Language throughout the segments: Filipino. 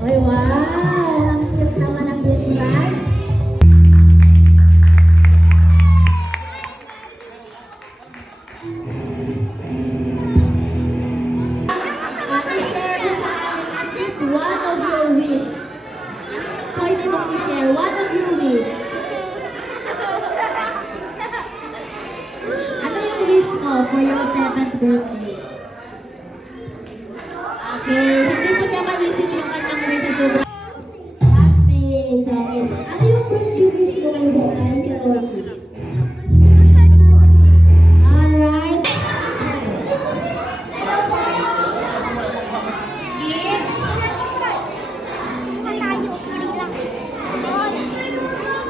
Ay, wow! Ang cute naman ang business. I-share sa akin at least one of your wish. Pwede mo i-share one of your wish. Ano yung wish mo for your 7th birthday? Okay, hindi mo niya maisip yung kanyang wish na sobrang birthday. So, okay. Ano yung birthday wish mo kayo ba? Ayun ka, Rosie. Alright.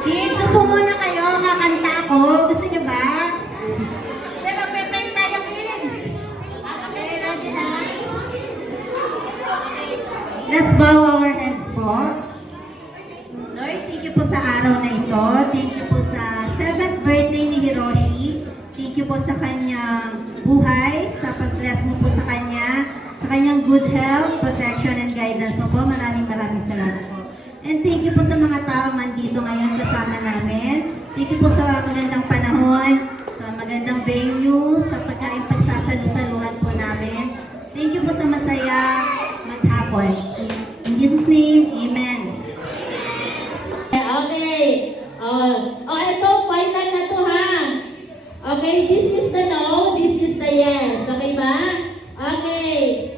Kids, upo muna kayo. Kakanta ako. Gusto niyo ba? Pero magpe-pray tayo, kids. Okay, ready na? Let's bow our heads po. Lord, thank you po sa araw na ito. Thank you po sa 7th birthday ni Hiroshi. Thank you po sa kanyang buhay, sa pag-bless mo po sa kanyang good health, protection, and guidance mo po. Maraming salamat po. And thank you po sa mga tao nandito ngayon kasama namin. Thank you po sa magandang panahon, sa magandang venue, sa pagkain pagsasalusaluhan po namin. Thank you po sa masaya maghapon. In Jesus' name, Amen. Okay. Ito, final na to ha. Okay, this is the no, this is the yes. Okay ba? Okay.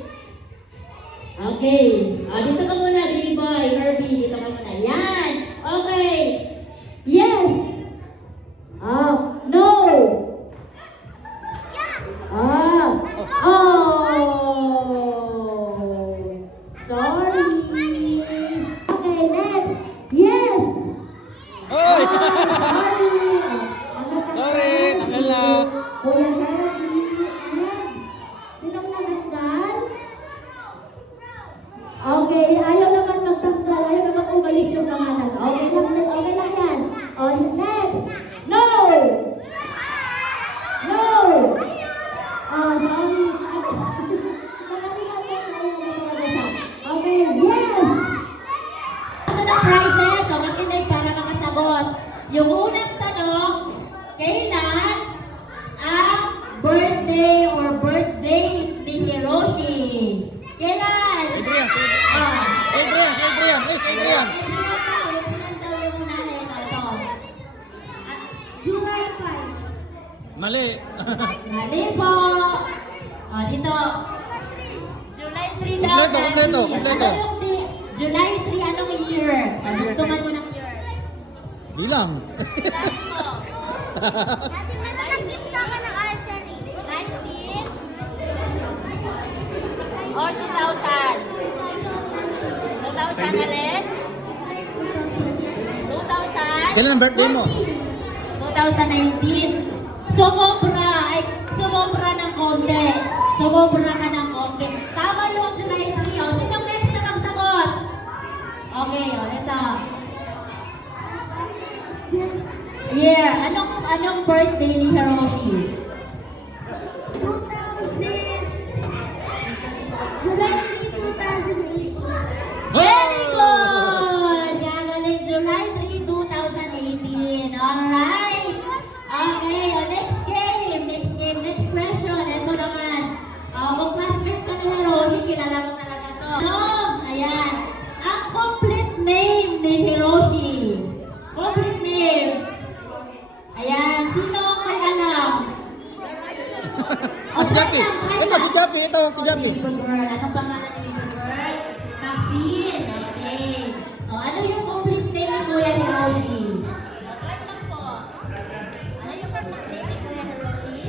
Okay. Dito ka muna, baby boy, Herbie. Dito ka muna. Yan. Okay. Yes. No. Sorry. Okay, next. Yes. Oy! Sorry. Sorry, tanggal na. Kuya Herbie. Sinong nagtanggal? Okay, ayaw naman magtanggal. Ayaw naman umalis yung pangalan. Okay, okay lang yan. Next. No! No! Sorry. Okay, yes! Ano na prizes? So, makinig para makasagot. Yung unang tanong, kailan ang birthday or birthday ni Hiroshi? Kailan? Adrian, Adrian. July 5. Mali. Mali po. Dito. July 3 daw. Kompleto. Ano yung July 3, anong year? Suman mo ng year. Bilang. Dati may nag-gift sa akin ng archery. 19? Or 2000? 2000 ulit? 2000? Kailan ang birthday mo? 2019. Sumobra ng konti. Sumobra ka ng konti. Tama yung July 3. Sinong next na magsagot? Okay, isa. Year. Anong birthday ni Hiroshi? July 3, 2008. Very good! Gagaling July 3, 2018. Alright. Okay, next game. Next question. Ito naman. Kung classmate ka ni Hiroshi, kilala mo talaga to. Ayan. Ang complete name ni Hiroshi. Complete name. Ayan. Sino ang may alam? Si Jappy. Ito, si Jappy. Little girl. Anong pangalan ni little girl? Maxine. Okay. Ano yung complete name ni Kuya Hiroshi? Try lang po. Ano yung complete name ni Kuya Hiroshi?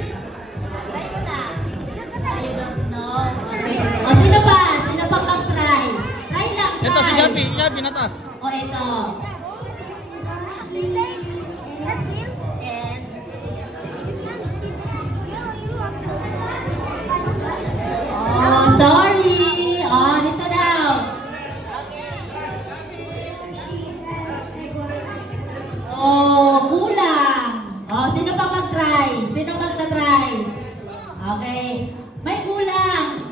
Try mo na. I don't know. Okay. Sino pa? Sino pa mag-try? Try lang. Ito, si try. Jappy. Jappy, natas. Ito. Yes. Sorry. Dito daw. Kulang. Sino pa mag-try? Sino magta-try? Okay. May kulang.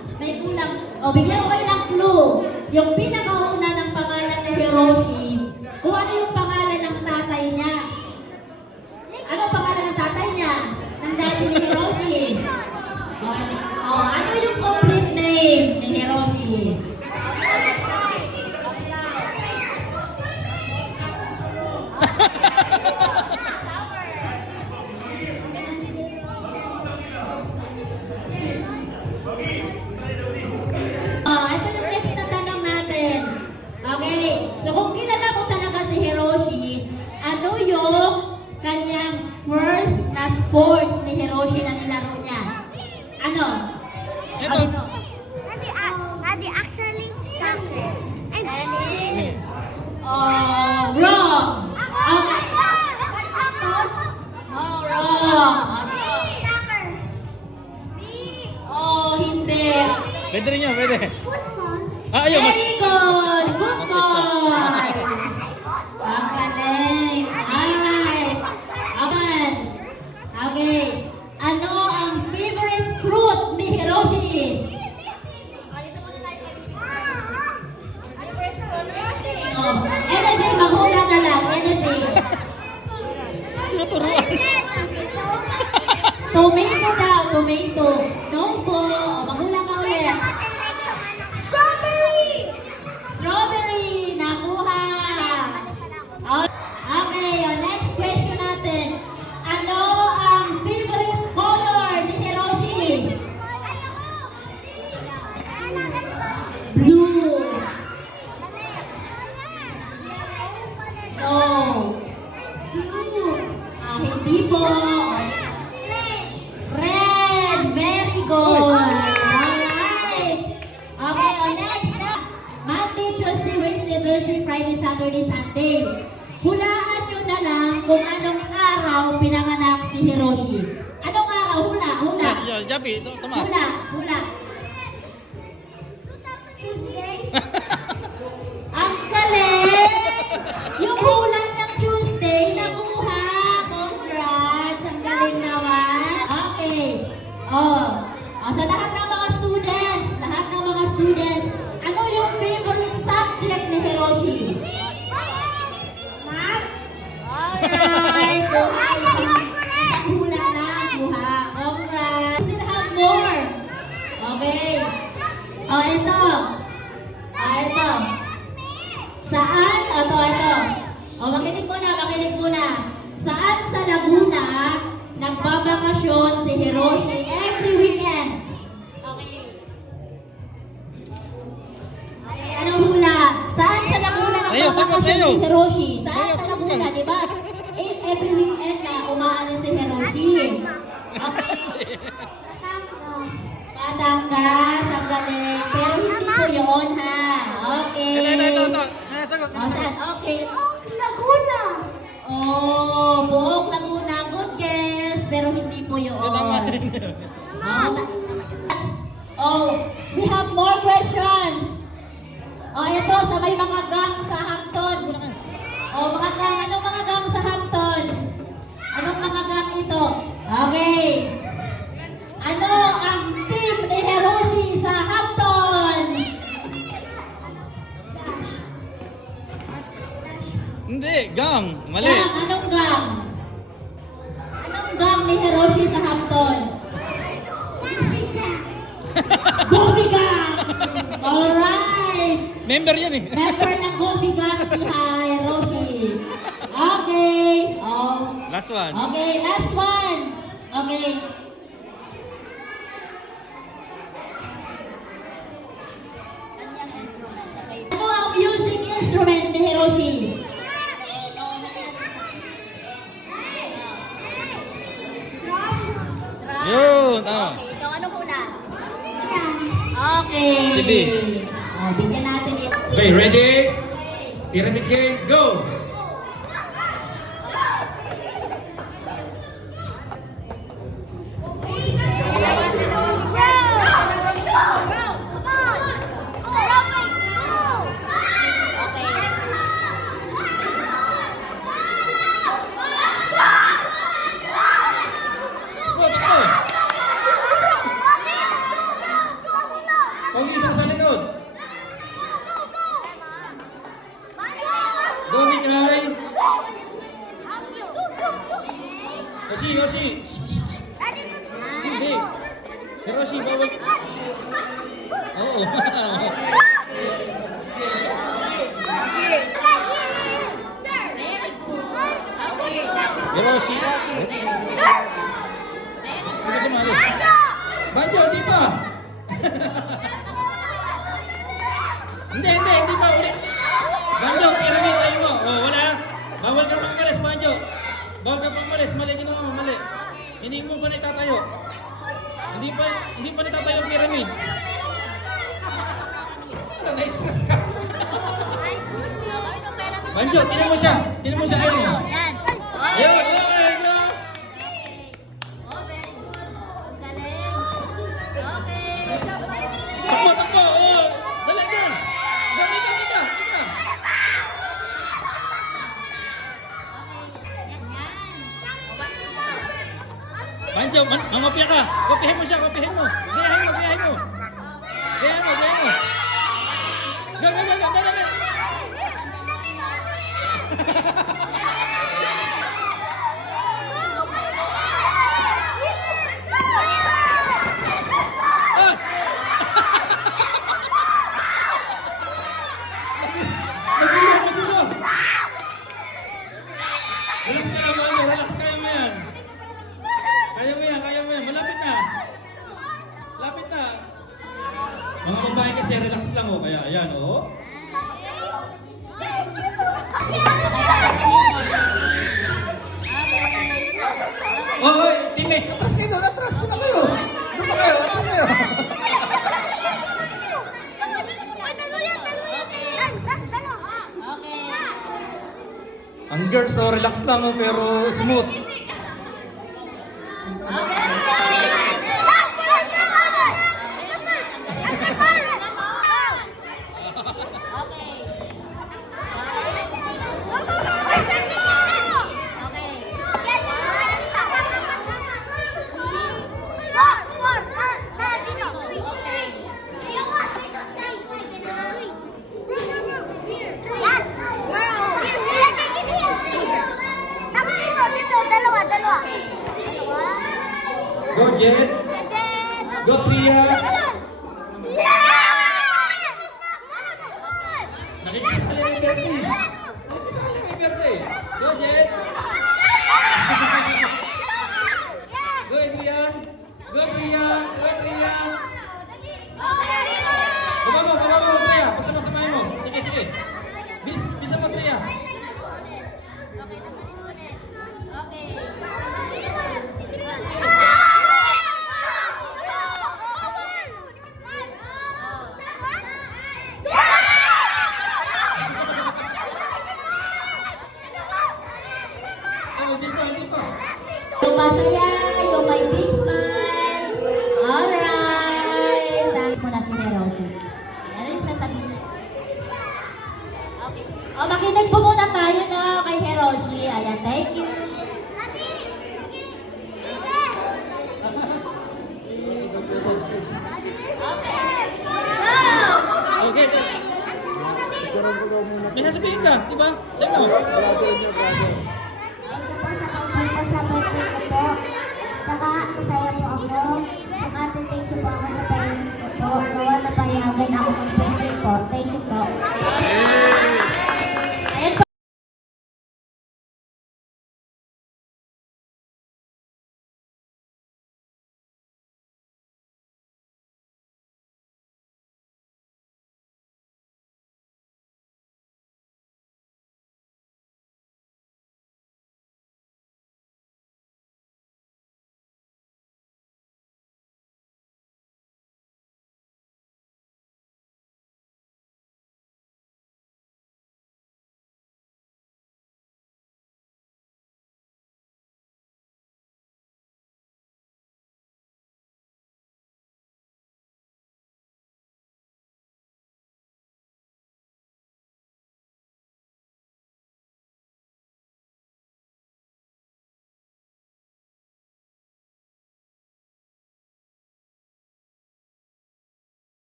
Bigyan ko kayo ng clue. Yung pinakauna ng Hiroshi kung ano yung pangalan ng tatay niya. Ano ang pangalan ng tatay niya? Ng daddy ni Hiroshi? Ano yung complete name ni Hiroshi? Ito yung next na tanong natin. Okay, so kung kilala mo talaga si Hiroshi, ano yung kanyang first na sports ni Hiroshi na nilaro niya? Ano? Ito. Ano? Adi actually soccer. And tennis. Wrong. Okay. Wrong. Soccer. Hindi. Pwede rin yan, pwede. Football. Ah, ayun, mas... Very good. Good Mas extra. boy. Ang galing. Alright. Aman. Okay. Ano ang favorite fruit ni Hiroshi? Anything, mahula na lang. Anything. Naturuan. Tomato daw, tomato. No po. Mahula ka ulit. Strawberry. Strawberry. Nakuha. Okay, next question natin. Ano ang favorite color ni Hiroshi? Blue. No. Hindi po. Red. Very good. Alright. Okay, next na. Monday, Tuesday, Wednesday, Thursday, Friday, Saturday, Sunday. Hulaan nyo na lang kung anong araw pinanganak si Hiroshi. Anong araw? Hula, hula. Javi, Tomas. Hula, hula. Ang galing! Yung hula ng Tuesday, nakuha. Congrats! Ang galing naman. Okay. Sa lahat ng mga students, ano yung favorite subject ni Hiroshi? Math? Alright. Isang hula na, kuha. Congrats. Still have more. Okay. Ito. Ito. Saan? Ito. Makinig muna. Saan sa Laguna nagbabakasyon si Hiroshi every weekend? Okay. Anong hula? Saan sa Laguna Sagot, nagbabakasyon Ayo. si Hiroshi? Saan Ayo, sa sagot Laguna, ka. di ba? Every weekend na umaalis si Hiroshi. Okay. Batangas, ang galing. Pero hindi po yun, ha? Okay. Ito. Sagot. Saan? Okay. Laguna. Buong Laguna. Good guess. Pero hindi po yun. Tama. We have more questions. Ito, sa may mga gang sa Hampton. Mga gang. Anong mga gang sa Hampton? Anong mga gang ito? Okay. Ano ang team ni Hiroshi sa Hampton? Hindi, gang. Mali. Gang, anong gang? Anong gang ni Hiroshi sa Hampton? Gobi Gang! Alright! Member yan eh. Member ng Gobi Gang si Hiroshi. Okay. Last one. Okay, last one. Okay. Ano ang music instrument ni Hiroshi? Yun. Ah. Okay, so ano muna? Okay. Sige. Bigyan natin ito. Okay, ready? Pyramid game, go! Kung isa sa likod. Yoshi. Daddy, tutulungan Hindi. ako. Hiroshi, bawal. Oo. Very good. Okay. Hiroshi. Sige, sumali. Banjo, di pa. Hindi pa ulit. Banjo, pyramid tayo mo. Oh, wala. Bawal ka pang malis, Banjo. Bawal ka pang malis, mali ginawa mo, mali. Hindi mo pa natatayo. Hindi pa natatayo ang pyramid. Na-stress ka. Banjo, tinan mo siya. Tinan mo siya, ayun mo. Yan. Ayun, ayun, ayun. Oh, very good. Galing. Okay. Takbo, takbo. Oh, dali dyan. Dali dyan. Yan, yan. Banjo, mangopya ka. Kopyahin mo siya, kopyahin mo. Gayahin mo. Go, dali. Ah! Nagulo. Relax, kaya mo yan. Malapit na. Mga babae kasi relax lang oh, kaya ayan oh. Hoy, teammates, atras kayo. Punta kayo. Atras kayo. Ay, dalo yan. Yan, das, dalo. Okay. Ang girls, so relax lang oh, pero smooth. Dalawa. Go Jet. Go Tria. Nakikisali ni Bertie. Go Jet. Go Adrian. Baba mo Tria. Pagsama-samahin mo. Sige. Bisa mo Tria. Oh, di pa. Masaya, yung may big smile. Alright. Thank mo na si Hiroshi. Ano yung sasabihin? Okay. O, makinig po muna tayo na kay Hiroshi. Ayan, thank you. Okay. May sasabihin ka, di ba? Sabi mo. Thank you po sa birthday ko po. Saka, masaya po ako. Saka, thank you po ako sa